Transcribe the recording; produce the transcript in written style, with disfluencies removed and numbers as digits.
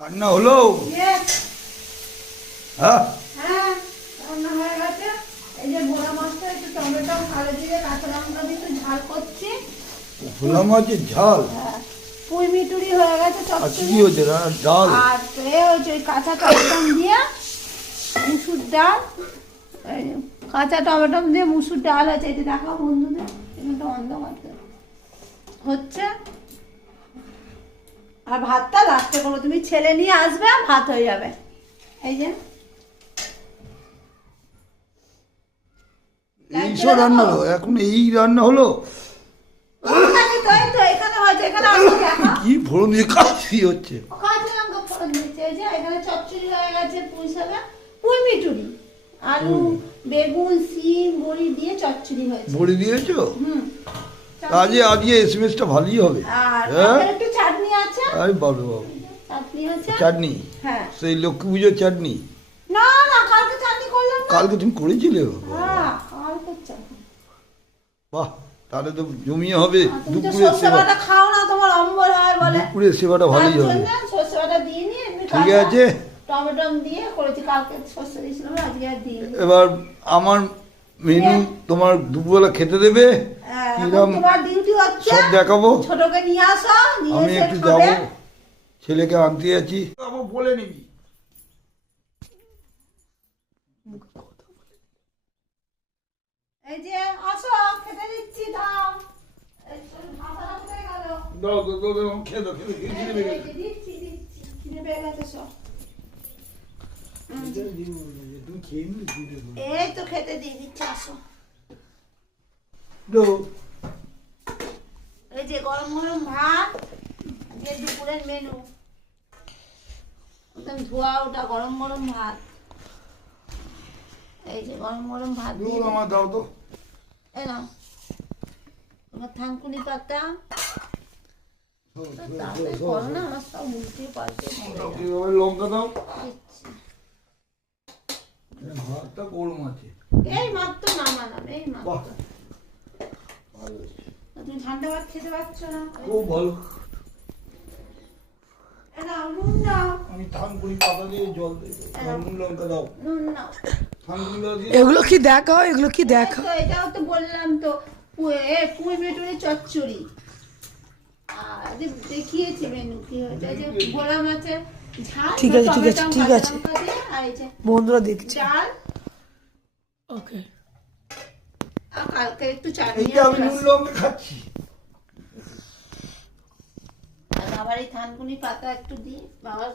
রান্না হলো? হ্যাঁ হ্যাঁ, রান্না হয়ে গেছে। এই যে ভোলা মাছটা একটু টমেটো কালো জিরে কাঁচা লঙ্কা দিয়ে একটু ঝাল করছি। ভোলা মাছের ঝাল? হ্যাঁ, পুঁই মিটুরি হয়ে গেছে আর কি চচ্চড়ি। হয়েছে? ডাল? আর এ হচ্ছে ওই কাঁচা টমেটো দিয়ে মুসুর ডাল, এই কাঁচা টমেটো দিয়ে মুসুর ডাল আছে। এটা দেখাও বন্ধুদের, এটা অন্ধকার হচ্ছে। আর ভাতটা লাস্টে করবো, তুমি ছেলে নিয়ে আসবে ভাত হয়ে যাবে। এই যে এইসব রান্না হলো? এখন এই রান্না হলো? এখানে হয়েছে, এখানে আসো দেখো। কি ফোড়ন দিয়ে কাশি হচ্ছে? কাঁচা লঙ্কা ফোড়ন দিচ্ছে। এই যে এখানে চচ্চড়ি হয়ে গেছে, পুঁই শাক, পুঁই মিটুরি, আলু, বেগুন, সিম, বড়ি দিয়ে চচ্চড়ি হয়েছে। বড়ি দিয়েছো? হুম। আজকে এসএমএসটা ভালোই হবে। আর হ্যাঁ, আপনার একটু চাটনি আছে। আরে বাবু বাবু, চাটনি আছে। চাটনি? হ্যাঁ। সেই লক্ষ্মী পুজোর চাটনি? না না, কালকে চাটনি করলাম না। কালকে তুমি করেছিলে? হ্যাঁ, কালকে চাটনি। বাহ, তাহলে তো জমিয়ে হবে। তুমি তো দুপুরে সর্ষে সেবা, বাটা খাও না, তোমার অম্বল হয় বলে। দুপুরে সেবাটা ভালোই তার হবে। জন্য সর্ষে বাটা দিয়ে নিয়ে এমনি ঠিক কাঁচা আছে। টমেটো দিয়ে করেছি। কালকে সর্ষে দিয়েছিলাম, আজকে আর দিই। এবার আমার মেনু তোমার দুপুরবেলা খেতে দেবে কিরম তোমার ডিউটি হচ্ছে, সব দেখাবো। ছোটকে নিয়ে আসো, নিয়ে আমি এসে একটু খাবে। যাবো, ছেলেকে আনতে যাচ্ছি। আবার বলে নিবি। এই যে আসো, খেতে দিচ্ছি, দাও। এই ভাতটা কোথায় গেল? দাও দাও দাও দাও, খেয়ে দাও, খেয়ে দাও, খেয়ে এই দাও। যে দিচ্ছি দিচ্ছি, খিদে পেয়ে গেছে সব। তুমি খেয়ে নিলে দিয়ে দেবো। এই তো খেতে দিয়ে দিচ্ছি, আসো। দাও। এই যে গরম গরম ভাত, আজকে দুপুরের মেনু। একদম ধোয়া ওটা গরম গরম ভাত। এই যে গরম গরম ভাত দিয়ে দাও, আমার দাও তো। এই নাও তোমার থানকুনি পাতা। তাড়াতাড়ি করো না, আমার সব উল্টে পাল্টে এবার লঙ্কা দাও। দিচ্ছি। ভাতটা গরম আছে। এই মাত্র নামালাম, এই বাহ, মাত্র। ভালো হয়েছে। তুমি ঠান্ডা ভাত খেতে পারছো না? খুব ভালো। এই নাও, নুন নাও। আমি থানকুনি পাতা দিয়ে জল দেবো। নুন লঙ্কা দাও। নুন নাও। থানকুনি পাতা দিয়ে। এগুলো কি দেখাও, এগুলো কি এই দেখাও? তো, এটাও তো বললাম তো, পুঁই মিটুরি চচ্চড়ি। আর দেখিয়েছি মেনু কি হয়েছে। এই যে ভোলা মাছের ঝাল, ঠিক আছে, ঠিক আছে, টমেটো, ঠিক কাঁচা আছে। লঙ্কা দিয়ে, আর এই যে বন্ধুরা দেখছে। ডাল। ওকে। আর কালকে একটু চাটনি এইটা আমি নুন লঙ্কা খাচ্ছি। আর আবার এই থানকুনি পাতা একটু দিই বাবা।